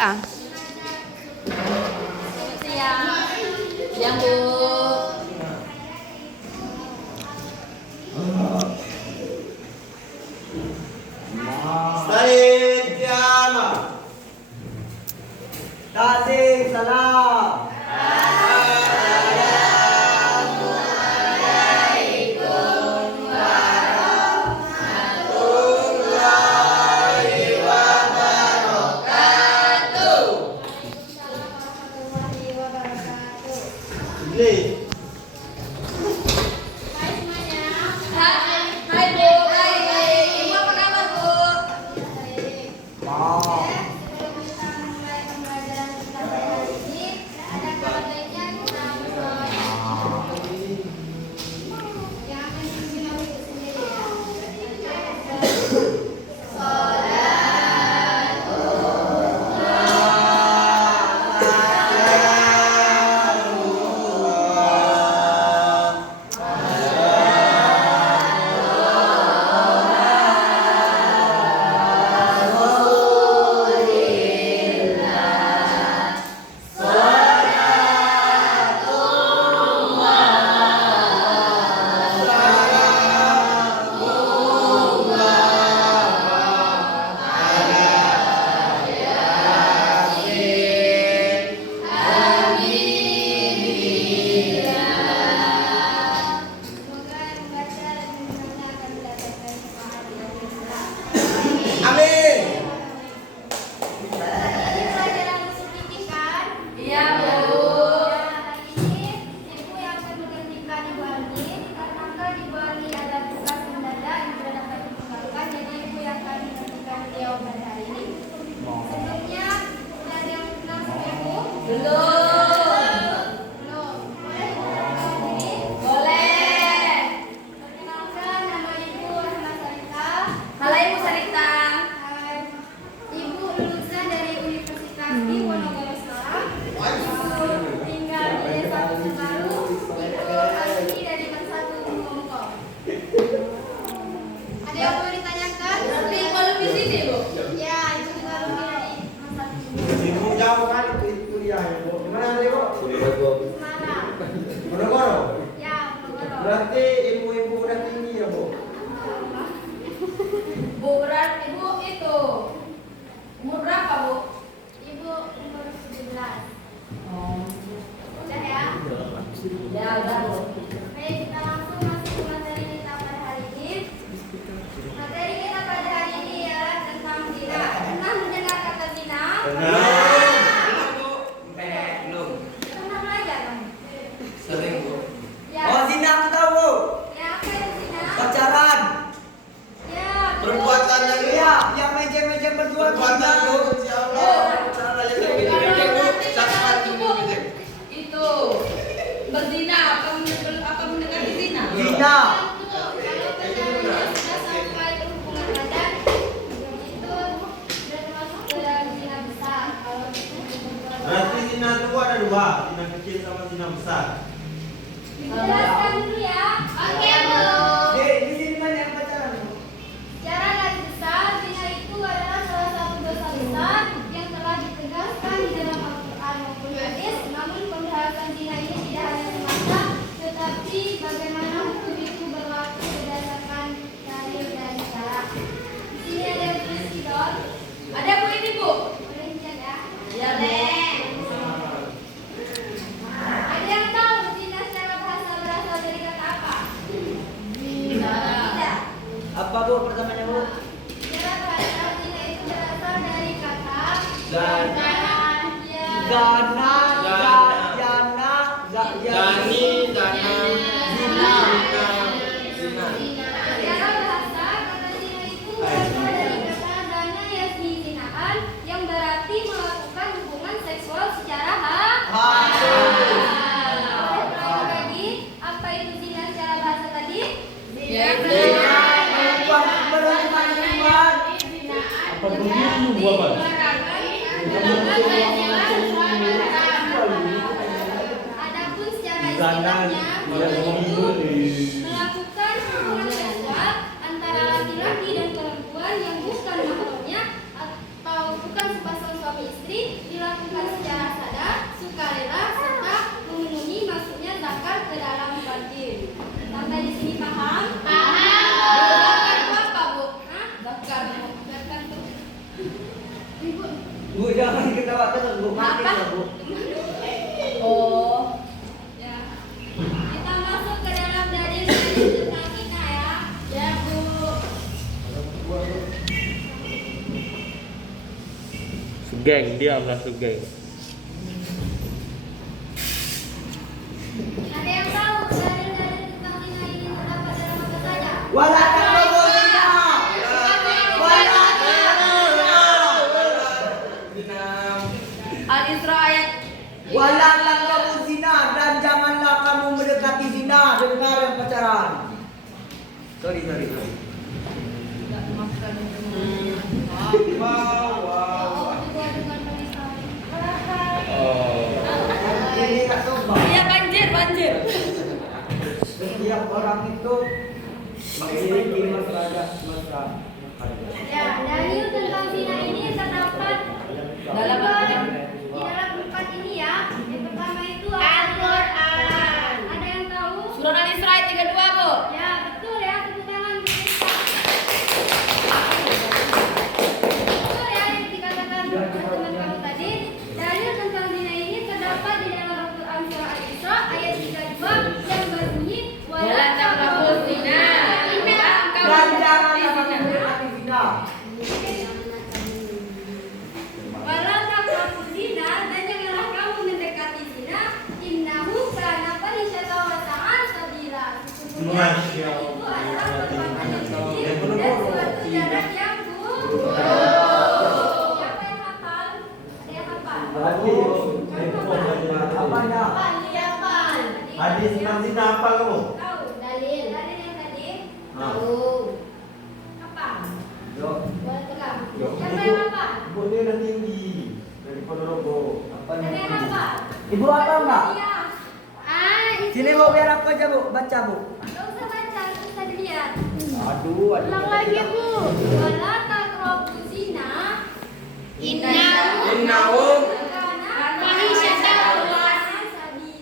Ah. Siang Bu. Salam. Tasik salam. Ini. Hai semuanya. Hai Bu. Hai. Ibu apa kabar Bu? Baik. Sebelum kita mulai pembelajaran kita pada hari ini, ada kabar baiknya kita berdoa. Yang akan dipimpin oleh Ibu sendiri ya. Semoga yang membaca dan mendengarnya akan mendapatkan syafaat dari Allah. Amin. Ini pelajaran musik ini kan? Iya Bu. Hari ini Ibu yang akan menggantikan Ibu Ani, karena Ibu Ani ada tugas mendadak yang tidak dapat ditinggalkan, jadi Ibu yang akan menggantikan beliau pada hari ini. Sebelumnya ada yang kenal sama Ibu? Belum. Boleh Ibu perkenalkan diri? Boleh. Perkenalkan, nama Ibu Rahma Sarita. Halo Ibu Sarita. Hai. Ibu lulusan dari Universitas di Wonogoro Semarang. Ibu tinggal di Desa Kusubaru. Ibu asli dari Bersatu Ngomong. Ada yang mau ditanyakan? Di kolom di sini Bu. Ya, itu juga alumni dari Bersatu. Ibu jauh kan kuliah ya, Bu. Gimana tadi, Bu? Semarang. Monogoro. Ya, Wonogoro. Berarti ibu-ibu udah tinggi ya, Bu. Bu berat Ibu itu umur berapa Bu? Ibu umur 17. Udah ya? Ya udah Bu. Baik, kita langsung masuk ke materi kita pada hari ini. Materi kita pada hari ini ialah tentang zina. Pernah mendengar kata zina? Pernah belajar kan? Ya. Oh, zina aku tahu, Bu. Ya, apa itu zina? Pacaran. Ya, betul. Perbuatan yang iya, yang meja-meja berdua Perbuatan, kita. Bu. Ya Allah. Cara yang lebih Kalau meja, Bu. nanti Sangat kita tinggi cukup meja. itu berzina apa mendekati zina? Zina. Kalau pacarannya sudah sampai berhubungan badan, itu sudah termasuk dalam zina besar. Kalau Berarti zina itu ada dua, zina kecil sama zina besar. dijelaskan dulu ya. Oke Bu. Di sini mana yang pacaran, Bu? Secara garis besar, zina itu adalah salah satu dosa besar yang telah ditegaskan di dalam Al-Quran maupun hadis. Namun pembahasan zina ini tidak hanya semata, tetapi bagaimana hukum itu berlaku berdasarkan dalil dan cara. Di sini ada tulis Sidon. Ada Bu ini Bu. Boleh lihat ya? Ya boleh. Ada yang tahu zina secara bahasa berasal dari kata apa? Tidak. Apa, Bu, pertamanya, Bu? Secara bahasa zina itu berasal dari kata Gana. Ya. Gana, Gana. jana, Gani, dana, Zina. zina. Secara bahasa kata zina itu berasal dari kata dana yasmi zinaan yang berarti melakukan hubungan seksual secara Halal. Boleh ulangi lagi, apa itu zina secara bahasa tadi? Apa begitu, Bapak? Adapun secara Zina. jangan ketawa terus, Bu. Mati Apa? ya, Bu. Oh. Ya. Kita masuk ke dalam dalil tentang kita ya. Ya, Bu. Sugeng, diamlah Sugeng. Ada yang tahu dalil-dalil tentang zina ini terdapat dalam apa saja? Wala taqrabu zina. Wala Al-Isra ayat Wala taqrabu zina dan janganlah kamu mendekati zina. Dengar yang pacaran. Sorry. Wow. juga dengan tulisan. Ini tak coba. Iya, banjir. Setiap orang itu memiliki masalah. Ya, dalil tentang zina ini terdapat di dalam empat ini ya. Yang pertama itu Al-Quran. Ada yang tahu? Surah Al-Isra ayat 32, Bu. Ya, betul ya. Tepuk tangan. Betul ya yang dikatakan teman kamu tadi. Dalil tentang zina ini terdapat di dalam Al-Quran surah Al-Isra ayat 32 yang berbunyi Wala taqrabu zina. Dan janganlah kamu mendekati zina. Wala taqrabu zina dan janganlah kamu mendekati zina. Innahu kana fahisyatan wa sa'a sabila. Sesungguhnya Masya zina itu adalah perbuatan yang keji Yang dan suatu jarak yang buruk. Siapa yang hafal? Ada yang hafal? Apanya? Hafal. Hadis tentang zina apa kamu? Tahu dalil yang tadi? Tahu. Apa? Yo. Boleh pegang. Yo. Siapa yang hafal? Ibu dia udah tinggi daripada robo. Ada yang hafal? Ibu apa enggak? Iya. Itu. Sini Bu, biar aku aja Bu, baca Bu. Nggak usah baca, bisa dilihat. Aduh. Ulang lagi, Bu. Wala taqrabu zina. Innahu kana fahisyatan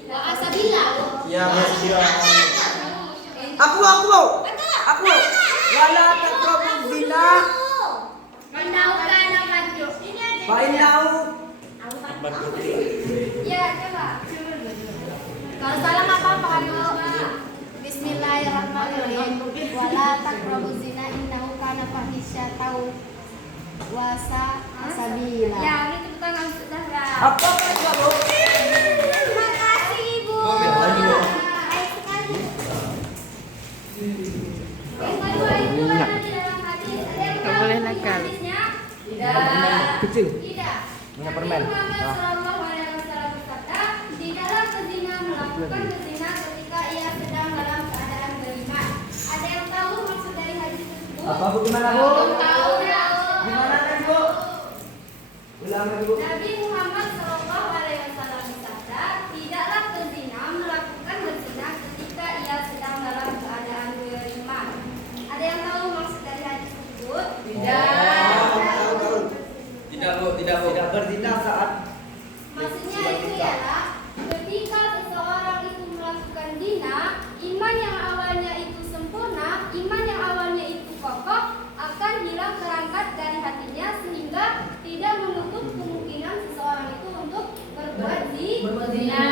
wa asabila. Ya, Masya Aku. Wala taqrabu zina. Innahu kana fajr. Ini ada. Fa innahu Ya, coba. Kalau salah nggak apa-apa, Bu. Bismillahirrahmanirrahim. Wala taqrabu zina innahu kana fahisyatan wa sabila. Ya, ini tepuk tangan sudah ya. apa baca Bu? Terima kasih, Ibu. Baik sekali. Yang kedua itu ada di dalam hadis. Ada yang tahu boleh bunyi nakal. hadisnya? Kecil. Tidak. Punya Nabi permen. Muhammad Ah. Shallallahu Alaihi Wasallam bersabda, tidaklah pezina melakukan bezina ketika ia sedang dalam keadaan beriman. Ada yang tahu maksud dari hadis tersebut? Apa Bu gimana Bu? Tahu ya. Gimana kan Bu? Ulang lagi Bu. Nabi Muhammad Shallallahu Alaihi Wasallam bersabda, tidaklah pezina melakukan bezina ketika ia sedang dalam keadaan beriman. Ada yang tahu maksud dari hadis tersebut? Tidak berzina saat Maksudnya itu ialah ketika seseorang itu melakukan zina, iman yang awalnya itu sempurna, iman yang awalnya itu kokoh akan hilang terangkat dari hatinya sehingga tidak menutup kemungkinan seseorang itu untuk berbuat zina.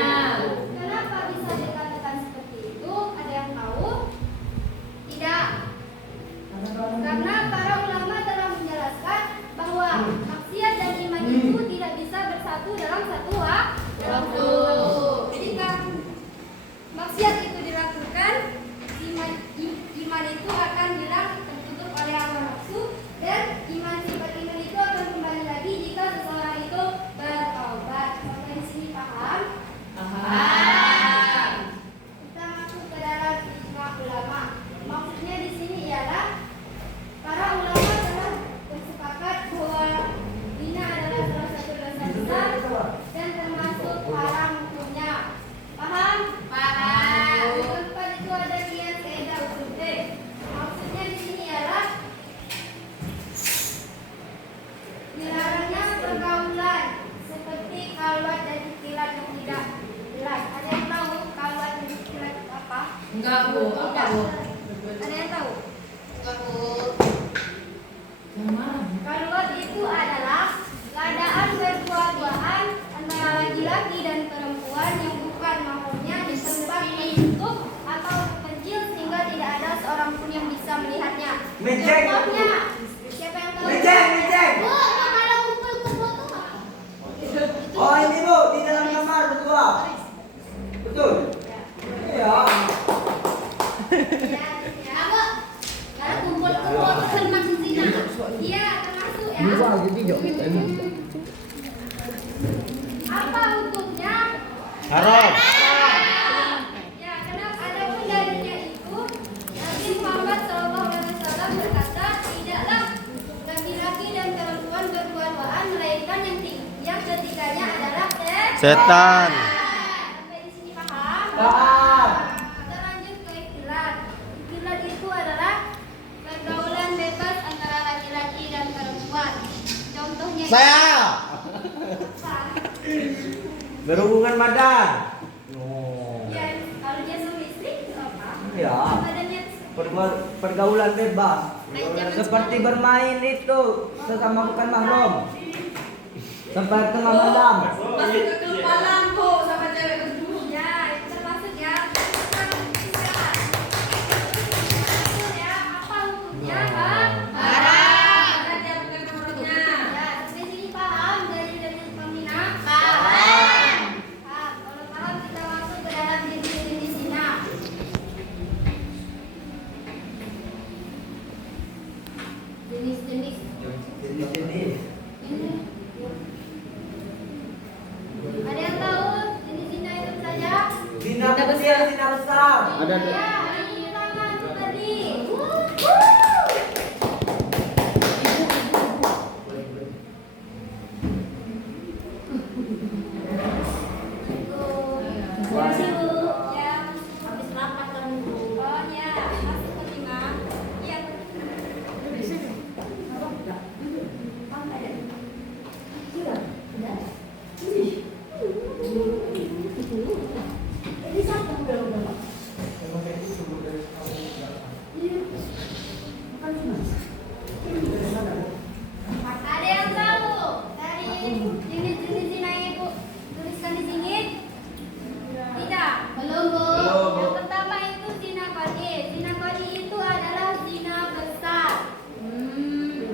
Kenapa bisa dikatakan seperti itu? Ada yang tahu? Tidak. Karena para ulama telah menjelaskan bahwa maksiat dan iman itu tidak bisa bersatu dalam satu waktu. Jika maksiat itu dilakukan, iman itu akan hilang tertutup oleh hawa nafsu dan sifat iman itu akan kembali lagi jika seseorang itu bertaubat. Sampai di sini paham? Kita masuk ke dalam ijma ulama. Maksudnya di sini ialah para ulama telah bersepakat bahwa zina adalah salah satu dosa besar dan termasuk haram hukumnya. Paham? Paham. Di tempat itu ada kias kaidah usul fiqh. Maksudnya di sini ialah dilarangnya pergaulan seperti khalwat dan ikhtilat yang tidak jelas. Ada yang tahu khalwat dan ikhtilat itu apa? Enggak, Bu. Apa, Bu? Ada yang tahu? Yang mana? Khalwat itu adalah keadaan Mejeng. Contohnya, siapa yang tahu? Mejeng. Bu, kalau kumpul-kumpul tuh apa? Oh ini Bu, di dalam kamar berdua. Betul? Iya. Ya, Bu. Kalau kumpul-kumpul tuh termasuk zina. Iya, termasuk ya. Apa hukumnya? Haram. Ya, kenapa ada pun dalilnya itu Nabi Muhammad SAW berkata, tidaklah laki-laki dan perempuan berduaan melainkan yang ketiganya adalah Setan. Sampai di sini paham? Paham. Kita lanjut ke ikhtilat. Ikhtilat itu adalah pergaulan bebas antara laki-laki dan perempuan. Contohnya apa? Berhubungan badan. Oh. Ya, kalau dia suami istri itu apa? Iya. Badannya Pergaulan bebas. Jangan Seperti bermain itu sesama bukan mahram. Seperti tengah malam. Masuk ke kepalan Bu sama cewek berdua. ya, itu termasuk ya. Ya, apa hukumnya, Pak? Haram. Nanti aku ke nomornya. Ya, sampai sini paham dari peminat? Paham. Kalau paham kita masuk ke dalam jenis-jenis zina. Jenis-jenis. Jenis-jenis. Ada yang tahu jenis zina itu saja? Zina kecil, zina besar. Ya, ini tangan tuh tadi. Masih Bu. Ya, habis rapat kan Bu. Oh ya, masuk ke lima. Iya. Oh, ada. Ini siapa udah? Ada yang tahu dari jenis-jenis zina yang Ibu tuliskan di sini? Tidak. Belum, Bu. Yang pertama itu zina qadhi. Zina qadhi itu adalah zina besar.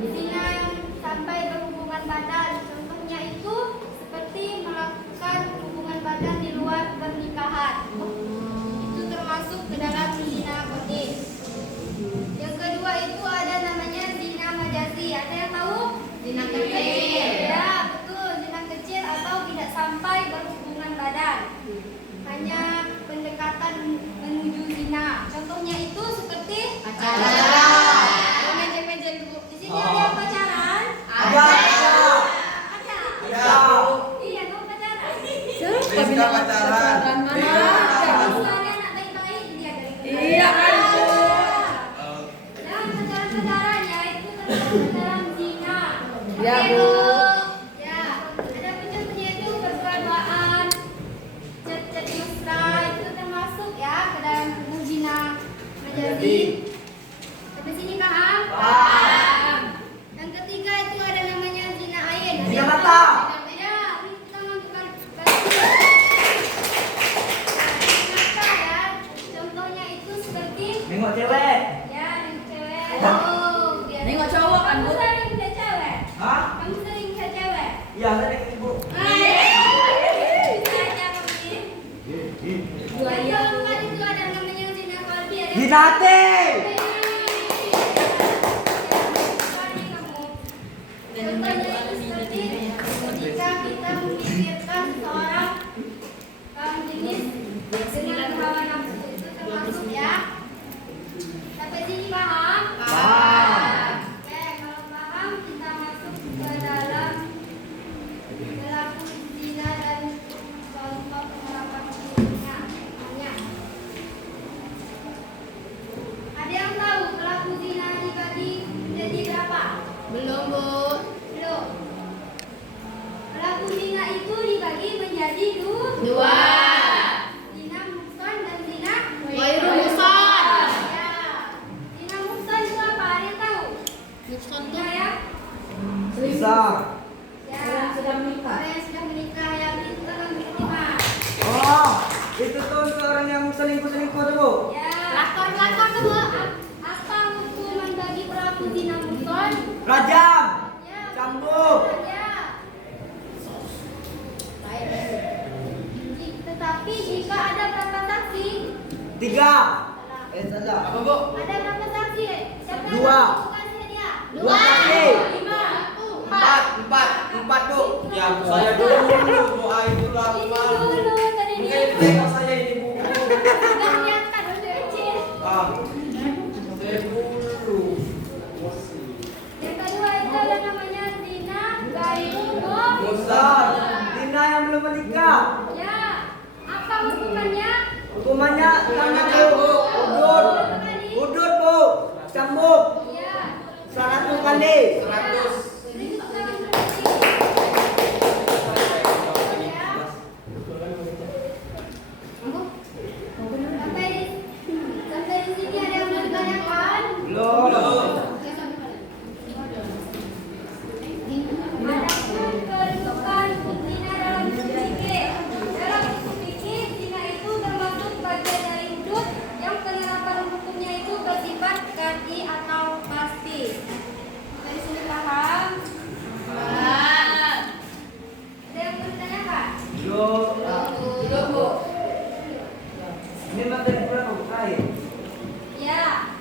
Zina yang sampai berhubungan badan. Contohnya itu seperti melakukan hubungan badan di luar pernikahan. Itu termasuk ke dalam zina qadhi. Yang kedua itu ada namanya zina majazi. Ada yang tahu? Zina kecil. Ya, betul. Zina kecil atau tidak sampai berhubungan badan. Hanya pendekatan menuju zina. Contohnya itu seperti Pacaran. Oh, meja-meja Bu. Di sini ada yang pacaran? Ada. Ada. Ada. Iya, mau pacaran. Siapa bilang pacaran? Mana ada? Bisa ada anak baik-baik dia dari Iya kan Bu. Dan pacaran-pacaran ya itu termasuk dalam zina. Ya, Oke, Bu. Ya, ada contohnya itu berduaan, chat-chat mesra itu termasuk ya ke dalam zina majazi. Sampai sini paham? Paham. Yang ketiga itu ada namanya zina ain. Zina mata. Ya, ini kita menentukan zina mata ya. Contohnya itu seperti Nengok cewek. ya, cewek. Hah? Biar Nengok cowok kan, kamu Bu? sering lihat cewek. Hah? Kamu sering lihat cewek. Iya, tadi Ibu. Bisa aja kamu ini. Yang keempat itu ada namanya zina qalbi. Ada yang Zina hati. Contohnya itu seperti jika kita memikirkan seorang kaum jenis dengan hawa nafsu itu termasuk ya. Sampai sini paham? Paham. Oke, kalau paham kita masuk ke dalam pelaku zina dan contoh penerapan hukumnya. Ada yang tahu pelaku zina dibagi jadi berapa? Belum Bu. Belum. Pelaku zina itu dibagi menjadi Dua. zina muhsan dan zina Ghairu muhsan. Ya. Zina muhsan itu apa? Ada yang tahu? Muhsan Ya, ya. Bisa. Ya. Orang yang sudah menikah. Orang yang sudah menikah yang itu kan berlima. Oh, itu tuh untuk orang yang selingkuh-selingkuh tuh Bu. Ya. Lakon tuh Bu. Apa hukuman bagi Rajam. Ya. Cambuk. Ya. Tetapi jika ada berapa saksi? 3. Salah. Salah. Apa, Bu? Ada berapa saksi? Siapa yang Dua. menentukan dia? 2 kali. 5. 4, Bu. Ya, saya dulu, doa itu lah. Ini dulu tadi Mungkin dia. mereka saya ini buku. Nggak kelihatan udah kecil. Ah, saya dulu. Yang kedua itu ada namanya Dina Gayu Besar. Dina yang belum menikah. Ya. Apa hukumannya? Hukumannya tangan Bu. Udut. Udut, Bu. Cambuk. Iya. 100 kali. 100. Sampai di sini ada yang mau ditanyakan? Belum. Adapun kedudukan zina dalam hukum fikih. Dalam hukum fikih, zina itu termasuk bagian dari hudud yang penerapan hukumnya itu bersifat ganti atau pasti. Dari sini paham? Ada yang mau ditanyakan? Belum. Bu. Ini materi berapa Bu? Terakhir. Ya.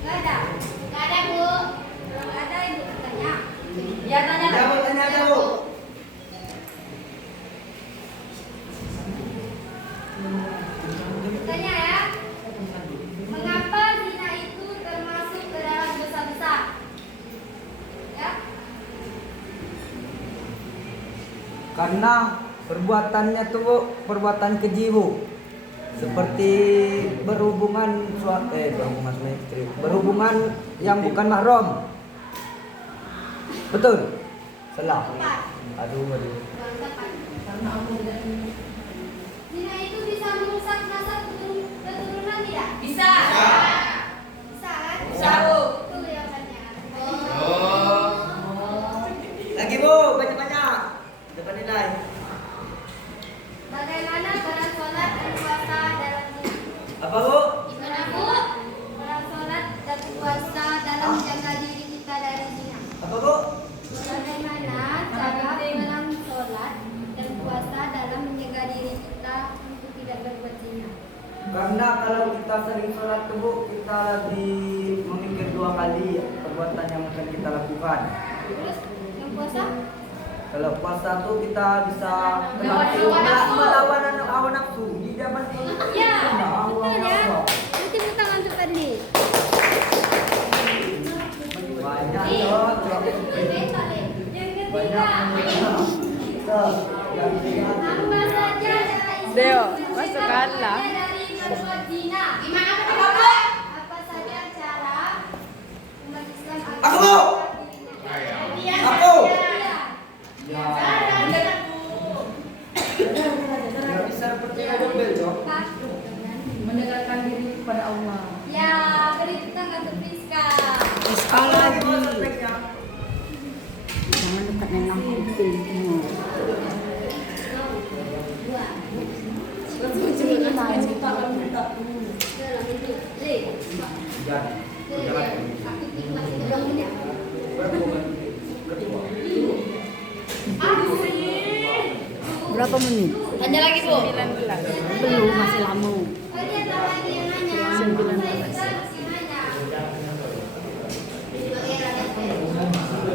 Nggak ada? Nggak ada, Bu. Kalau nggak ada, Ibu tanya. Ya, tanya. Ada Bu, tanya ada Bu. Tanya ya. Mengapa zina itu termasuk ke dalam dosa besar? Ya. Karena perbuatannya tuh Bu, perbuatan keji Bu. Seperti berhubungan berhubungan sama istri, berhubungan yang bukan mahram. Betul? Salah. Tepat. Aduh. Bukan tepat. Zina itu bisa merusak nasab keturunan tidak? Bisa. Bisa kan? Bisa, Bu. Itu jawabannya. Lagi Bu, banyak-banyak. Dapat nilai. Bagaimana peran sholat dan puasa dalam zina? Apa Bu? Gimana Bu? Peran sholat dan puasa dalam menjaga diri kita dari zina. Apa Bu? Bagaimana cara peran sholat dan puasa dalam menjaga diri kita untuk tidak berbuat zina? Karena kalau kita sering sholat tuh Bu, kita lagi memikir 2 kali perbuatan yang akan kita lakukan. Terus yang puasa? Kalau puasa tuh kita bisa melawan hawa nafsu. Di zaman ini Ya, hawa betul ya. nafsu. Nanti tepuk tangan untuk tadi. Banyak Nih, loh. yang ketiga, Yang ketiga. apa saja cara istri Deo, mencegah masukkanlah. suaminya dari berbuat zina? Apa saja cara umat Islam agar Aku, Bu. Iya. Aku. Iya. Ya. Nggak bisa seperti mobil, Cok. Mendekatkan diri kepada Allah. Ya, beri tepuk tangan untuk Rizka. Apa lagi Bu speknya? Jangan dekat dengan kuping. Berapa menit? Tanya lagi, Bu. 19. Belum, masih lama. Tadi ada lagi yang nanya. 19. Saya juga masih nanya.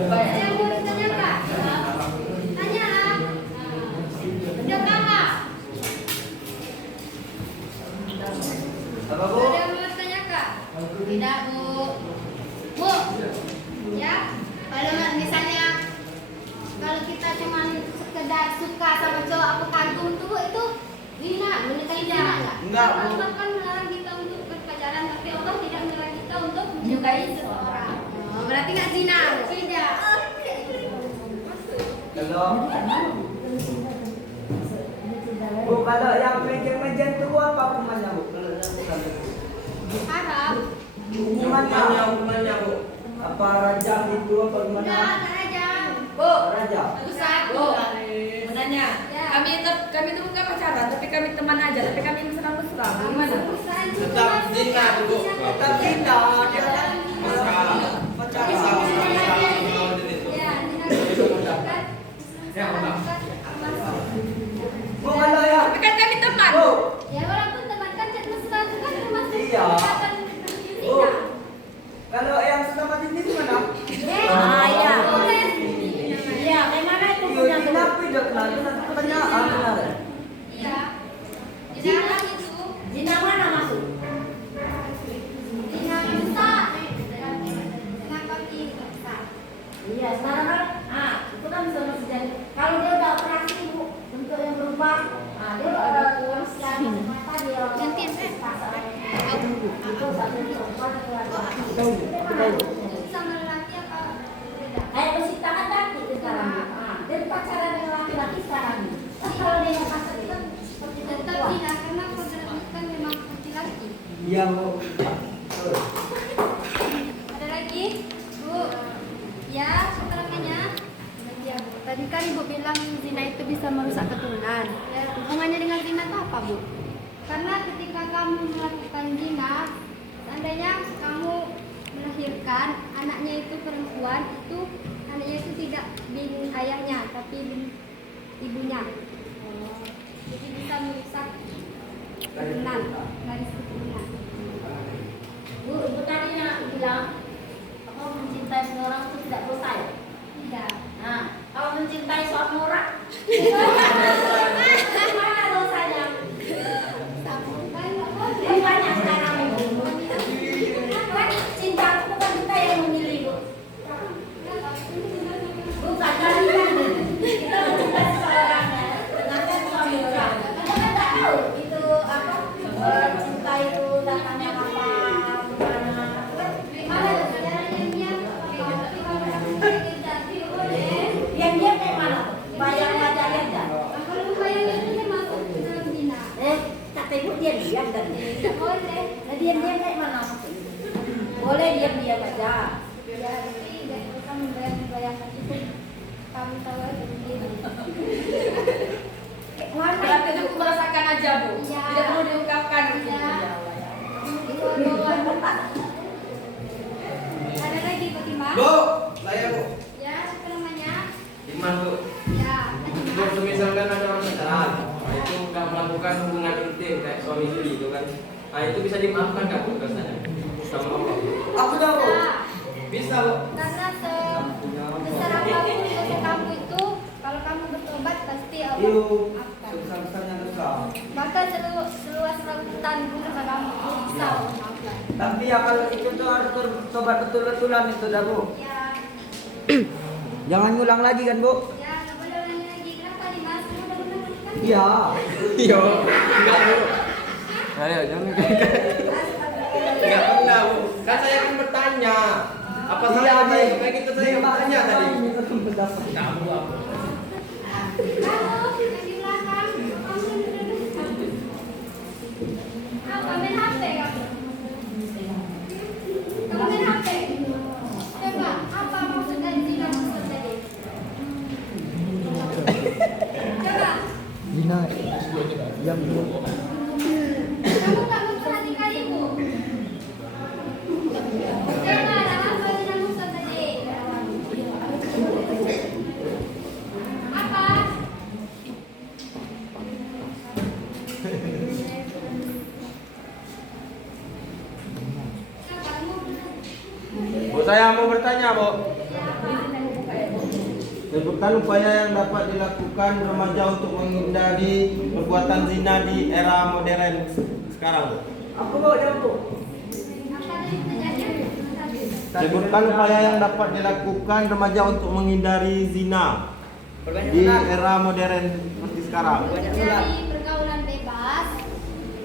Ada yang mau ditanyakan? Tanya. Udah kakak. Apa Bu? Ada yang mau ditanyakan? Tidak, Bu. Bu. Ya. Kalau misalnya kalau kita cuma sekedar suka sama cowok apa kagum tuh Bu, itu zina, menyukai zina enggak? Enggak, Bu. Allah kan melarang kita untuk berpacaran, tapi Allah tidak melarang kita untuk menyukai seseorang. Oh, berarti nggak zina? Tidak. Kalau Bu, kalau yang mejen tuh Bu, apa hukumannya Bu? Kalau yang bukan itu. Haram. Hukumannya Bu. Apa rajam itu apa gimana? Enggak aja. Bu, Rajam. Ustaz. Bu, mau nanya. Ya. Kami itu bukan pacaran, tapi kami teman aja, tapi kami mesra-mesra. Gimana? Ustaz itu Tetap masuk zina, ke Bu. zina. Tetap zina, dia kan Dalam zina. termasuk. Bu kalau ya. Tapi kan kami teman. Bu. Ya walaupun teman kan chat mesra itu kan termasuk Iya. kedekatan Bu. zina. Kalau yang sesama jenis mana? Iya. Boleh. Iya, kayak mana itu Iya, punya kenapa tidak kenal? Itu satu pertanyaan benar. Iya. Zina itu Zina mana masuk? zina besar. Zina kaki besar. Iya, sekarang kan, itu kan bisa masih jadi. Kalau dia udah operasi bu, untuk yang berubah, dia udah kurus dan mata dia. Gantiin, Itu satu perempuan atau Tahu. Itu sama lelaki apa beda? kayak bersih tangan kaki sekarang. Dia pacaran dengan laki-laki sekarang. Tapi kalau dia yang kasar itu seperti Tetap perempuan. zina karena kodratnya kan memang laki-laki. Iya, Bu. Ada lagi, Bu? Ya, keterangannya. Ya, Bu. Tadi kan Ibu bilang zina itu bisa merusak keturunan. Ya, hubungannya dengan zina itu apa, Bu? Karena ketika kamu melakukan zina, seandainya kamu melahirkan anaknya itu perempuan, itu anaknya itu tidak bin ayahnya, tapi bin ibunya. Jadi bisa merusak keturunan, garis keturunan. Bu, ibu tadi yang bilang, kalau mencintai seorang itu tidak dosa ya? Tidak. Nah, kalau mencintai suami orang, mana dosanya? Kan banyak sekarang ibu. Kan cinta itu bukan kita yang memilih bu. Bukan kali kan kita mencintai seseorang ya. Nanti suami orang. Kita kan tak tahu itu apa cinta itu datangnya apa, gimana. Yang dia kayak mana? Bayang wajah lihat dah. Kata ibu diam-diam kan? Nah diam-diam kayak mana maksudnya? Boleh diam-diam aja. Mana? Berarti itu merasakan aja bu, Iya. tidak perlu diungkapkan. Iya. Ada lagi Bu Timah? Bu, saya bu. Ya, siapa namanya? Iman bu. Ya, Bu, misalkan ada orang pacaran, itu nggak melakukan hubungan intim kayak suami istri itu kan, nah itu bisa dimaafkan nggak bu rasanya sama Allah? Aku tahu, Bu. Bisa bu. Karena sebesar apapun dosa kamu itu, kalau kamu bertobat pasti Allah Iyo, maafkan. sebesar-besarnya dosa. Bahkan seluas lautan pun dosa kamu bisa Allah maafkan. Tapi ya kalau itu tuh harus bertobat betul-betulan itu dah, Bu. Ya, Jangan ngulang lagi kan, Bu? ya nggak boleh ulangi lagi. Kenapa nih Mas? Kamu udah pernah menikah? Iya. Iya, enggak bu. Ayo, jangan. Enggak pernah bu. Kan saya kan bertanya. Apa Iya, salah nih. kayak gitu saya bertanya tadi. Kamu yang di belakang. Apa main HP kamu? Kamu main HP? Coba, apa maksud dari zina maksud tadi? Coba, Zina yang kamu tak memperhatikan ibu. Coba, ada apa zina maksud tadi? Apa? Bu, saya mau bertanya, Bu. Sebutkan upaya yang dapat dilakukan remaja untuk menghindari perbuatan zina di era modern sekarang, Bu. Aku bawa dia, Bu. Apa tadi pertanyaannya? Sebutkan upaya yang dapat dilakukan remaja untuk menghindari zina Perbanyak di sholat. era modern seperti sekarang. Mencari pergaulan bebas.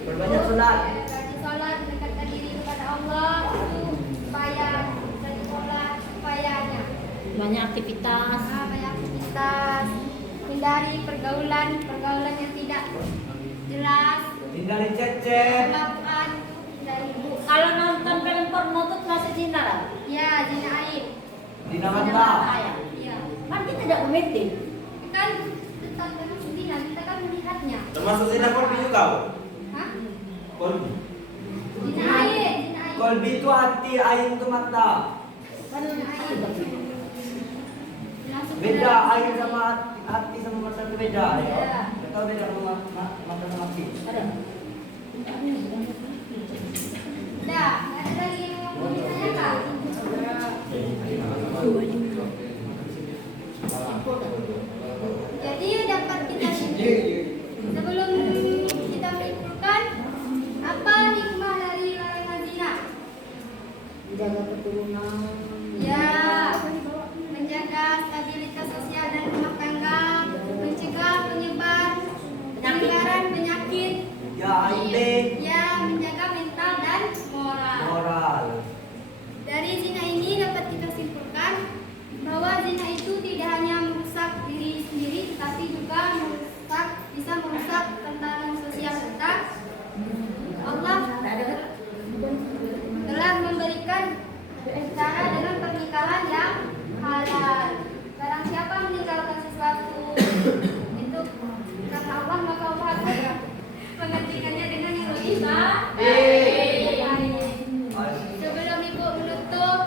Perbanyak sholat. Rajin sholat, mendekatkan diri kepada Allah. Itu upaya rajin sholat, upayanya. Banyak aktivitas. Banyak aktivitas. Hindari pergaulan yang tidak jelas. Hindari cecet. Melakukan hindari bu. Kalau nonton film porno itu masih zina lah. Ya, zina aib. Zina Zina mata. mata ya. Iya. Kan kita tidak memiting. Kan tentang zina, kita kan melihatnya. Termasuk zina kolbi juga, Bu. Hah? Kolbi. Zina aib, zina aib. Kolbi itu hati, ain itu mata. Kan Zina aib. Masuk ke Beda dalam ain zina sama aib. hati beda ya. Iya. Kita beda sama matematik. Ada. Dah, ada lagi yang mau ditanyakan? Jadi dapat kita sebelum kita menyimpulkan apa hikmah dari larangan zina? Jaga keturunan. Ya, menjaga stabilitas sosial dan rumah tangga, mencegah penyebaran penyakit, Ya, IT. ya, menjaga mental dan moral. Moral. Dari zina ini dapat kita simpulkan bahwa zina itu tidak hanya merusak diri sendiri, tetapi juga bisa merusak tatanan sosial kita. Allah telah memberikan cara dengan pernikahan yang halal. Barang siapa meninggalkan sesuatu itu kata Allah, maka Allah akan menggantikannya dengan yang lebih baik. Sebelum Ibu menutup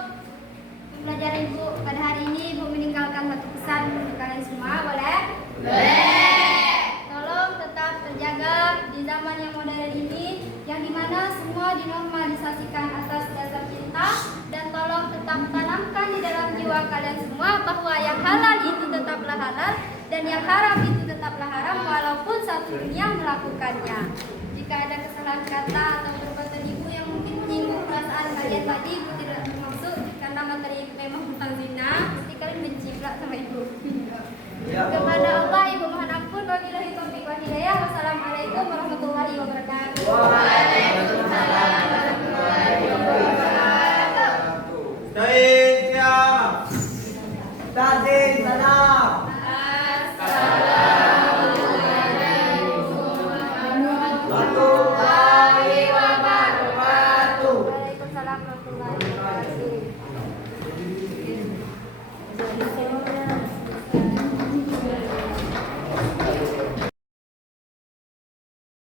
pembelajaran Ibu pada hari ini, Ibu meninggalkan satu pesan untuk kalian semua, boleh? Boleh. Tolong tetap terjaga di zaman yang modern ini, yang dimana semua dinormalisasikan atas dasar cinta, dan tolong tetap tanamkan di dalam jiwa kalian semua bahwa yang halal itu tetaplah halal dan yang haram itu tetaplah haram walaupun satu dunia melakukannya. Jika ada kesalahan kata atau perbuatan Ibu yang mungkin menyinggung perasaan kalian tadi, Ibu tidak bermaksud karena materi Ibu memang tentang zina, pasti kalian benci pula sama Ibu. Ya,